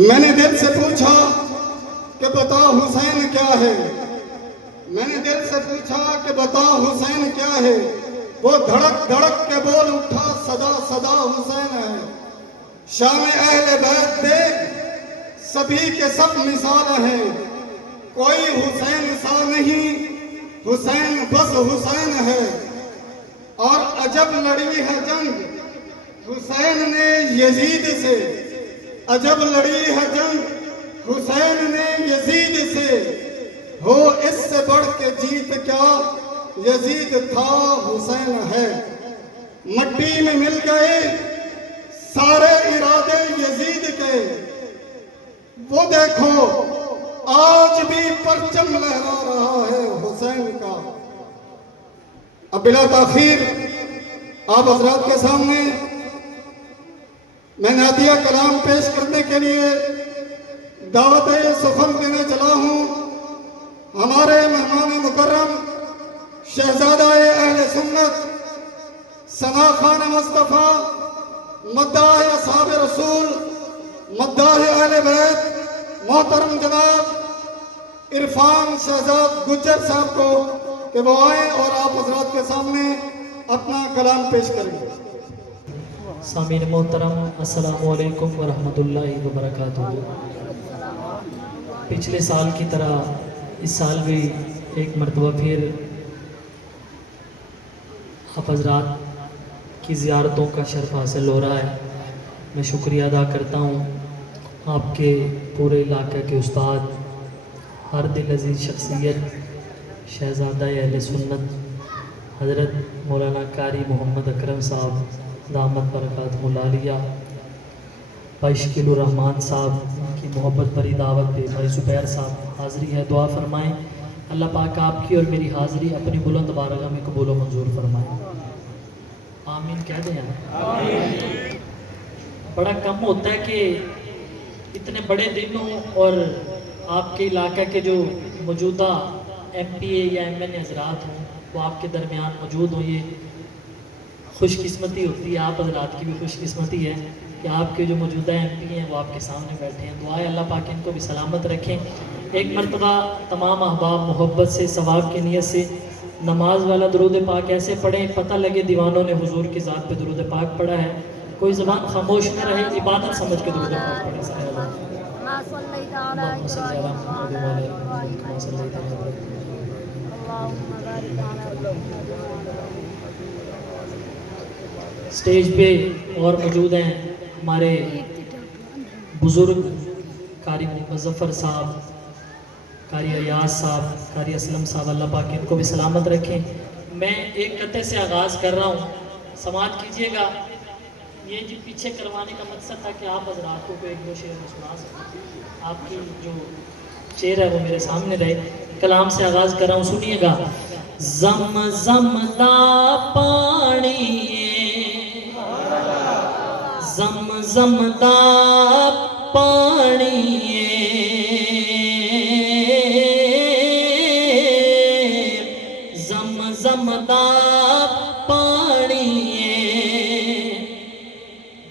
میں نے دل سے پوچھا کہ بتا حسین کیا ہے، میں نے دل سے پوچھا کہ بتا حسین کیا ہے، وہ دھڑک دھڑک کے بول اٹھا صدا صدا حسین ہے۔ شان اہل بیت دیکھ سبھی کے سب مثال ہیں، کوئی حسین سا نہیں، حسین بس حسین ہے۔ اور عجب لڑی ہے جنگ حسین نے یزید سے، عجب لڑی ہے جنگ حسین نے یزید سے، ہو اس سے بڑھ کے جیت کیا، یزید تھا حسین ہے۔ مٹی میں مل گئے سارے ارادے یزید کے، وہ دیکھو آج بھی پرچم لہرا رہا ہے حسین کا۔ اب بلا تاخیر آپ حضرات کے سامنے میں نعتیہ کلام پیش کرنے کے لیے دعوت سخن دینے چلا ہوں۔ ہمارے مہمان مکرم شہزادہ اہل سنت ثنا خان مصطفیٰ، مداح اصحاب رسول، مداح اہل بیت، محترم جناب عرفان شہزاد گجر صاحب کو کہ وہ آئیں اور آپ حضرات کے سامنے اپنا کلام پیش کریں۔ سامعین محترم السلام علیکم ورحمۃ اللہ وبرکاتہ۔ پچھلے سال کی طرح اس سال بھی ایک مرتبہ پھر آپ حضرات کی زیارتوں کا شرف حاصل ہو رہا ہے۔ میں شکریہ ادا کرتا ہوں آپ کے پورے علاقے کے استاد، ہر دل عزیز شخصیت شہزادہ اہل سنت حضرت مولانا قاری محمد اکرم صاحب دامت برکاتہ العالیہ، بھائی شکیل الرحمان صاحب کی محبت بری دعوت پہ بھائی زبیر صاحب حاضری ہے، دعا فرمائیں اللہ پاک آپ کی اور میری حاضری اپنی بلند بارگاہ میں قبول و منظور فرمائیں۔ آمین کہہ دیں آمین۔ بڑا کم ہوتا ہے کہ اتنے بڑے دن ہوں اور آپ کے علاقہ کے جو موجودہ ایم پی اے یا ایم این اے حضرات ہوں وہ آپ کے درمیان موجود ہوں۔ یہ خوش قسمتی ہوتی ہے، آپ حضرات کی بھی خوش قسمتی ہے کہ آپ کے جو موجودہ ایم پی ہیں وہ آپ کے سامنے بیٹھے ہیں۔ دعائیں اللہ پاک ان کو بھی سلامت رکھیں۔ ایک مرتبہ تمام احباب محبت سے ثواب کی نیت سے نماز والا درود پاک ایسے پڑھیں پتہ لگے دیوانوں نے حضور کی ذات پہ درود پاک پڑھا ہے۔ کوئی زبان خاموش نہ رہے، عبادت سمجھ کے درود پاک پڑھیں۔ اللہم صلی علی محمد و علی محمد کما صلیت علی ابراہیم۔ اسٹیج پہ اور موجود ہیں ہمارے بزرگ قاری مظفر صاحب، قاری ایاز صاحب، قاری اسلم صاحب، اللہ پاک ان کو بھی سلامت رکھیں۔ میں ایک قطعے سے آغاز کر رہا ہوں، سماعت کیجئے گا۔ یہ جو پیچھے کروانے کا مقصد تھا کہ آپ حضرات کو ایک دو شعر سنا سکیں، آپ کی جو شعر ہے وہ میرے سامنے رہے۔ کلام سے آغاز کر رہا ہوں، سنیے گا۔ زمزم دا پانی، زمزم دا پانی، زمزم دا پانی۔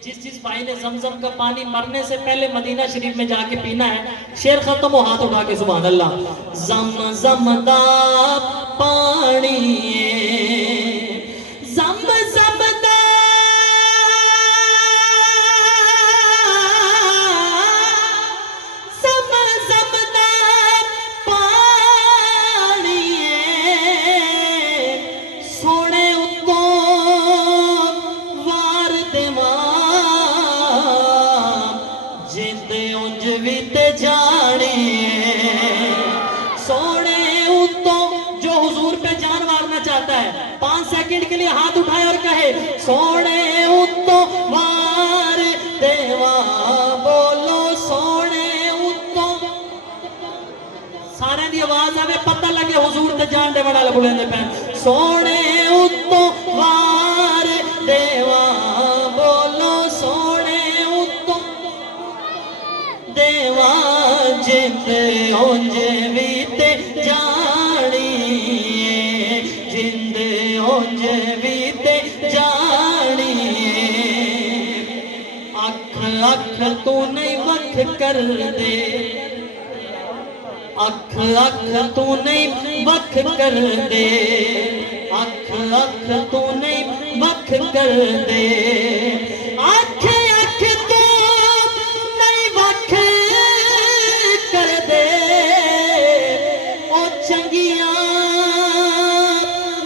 جس بھائی نے زمزم کا پانی مرنے سے پہلے مدینہ شریف میں جا کے پینا ہے، شعر ختم ہو ہاتھ اٹھا کے سبحان اللہ۔ زمزم دا پانی، زمزم دا زمزم دا پانی، سونے اتوں وار دیواں جند انج بھی تے جانی، سونے اتوں جو حضور پہ جان مارنا چاہتا ہے 5 سیکنڈ کے لیے ہاتھ اٹھائے اور کہے سونے اتوں مار دیواں، بولو سونے اتوں، سارے دی آواز آوے پتہ لگے حضور تے جان دے بڑا لبولے دے پین، سونے اتوں مار دیواں، بولو سونے اتوں دیواں جند انج بھی تے جانی، جند انج بھی تے جانی۔ اکھ اکھ تو نہیں وکھ کر دے اکھ اکھ تو نہیں وکھ کر دے اکھ اکھ تو نہیں وکھ کر دے اکھ اکھ تو نہیں وکھ کر دے او چنگیاں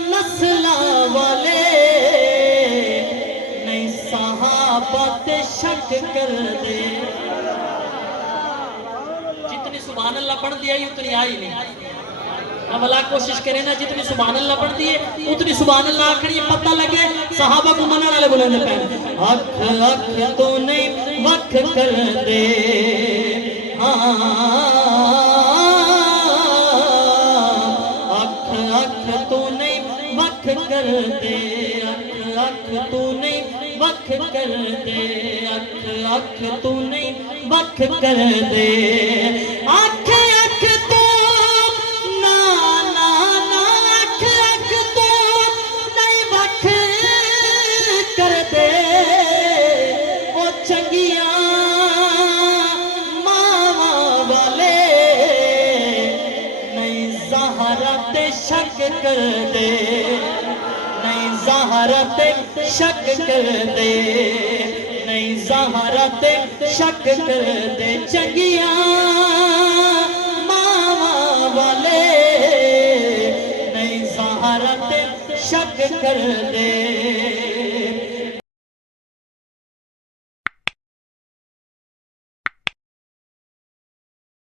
نسلاں والے نہیں صحابہ تے شک کر دے جتنی سبحان اللہ پڑھ دیا اتنی آئی نہیں اب اللہ کوشش کرے نا جتنی سبحان اللہ پڑھ دیے اتنی سبحان اللہ آکھنی پتہ لگے صحابہ کو منع والے بلند پہن اکھ اکھ تو نہیں وکھ کر دے اکھ اکھ تو نہیں وکھ کر دے اکھ اکھ تو نہیں وکھ کر دے اکھ اکھ تو نہیں وکھ کر دے اکھ اکھ تو نا نا نا اکھ اکھ تو نہیں وکھ کر دے او چنگیاں ماواں والے نہیں زہرا تے شک کر دے نہیں زہرا تے شک کر دے نہیں زہرا تے شک کر دے چنگیاں ماواں والے نہیں زہرا تے شک کر دے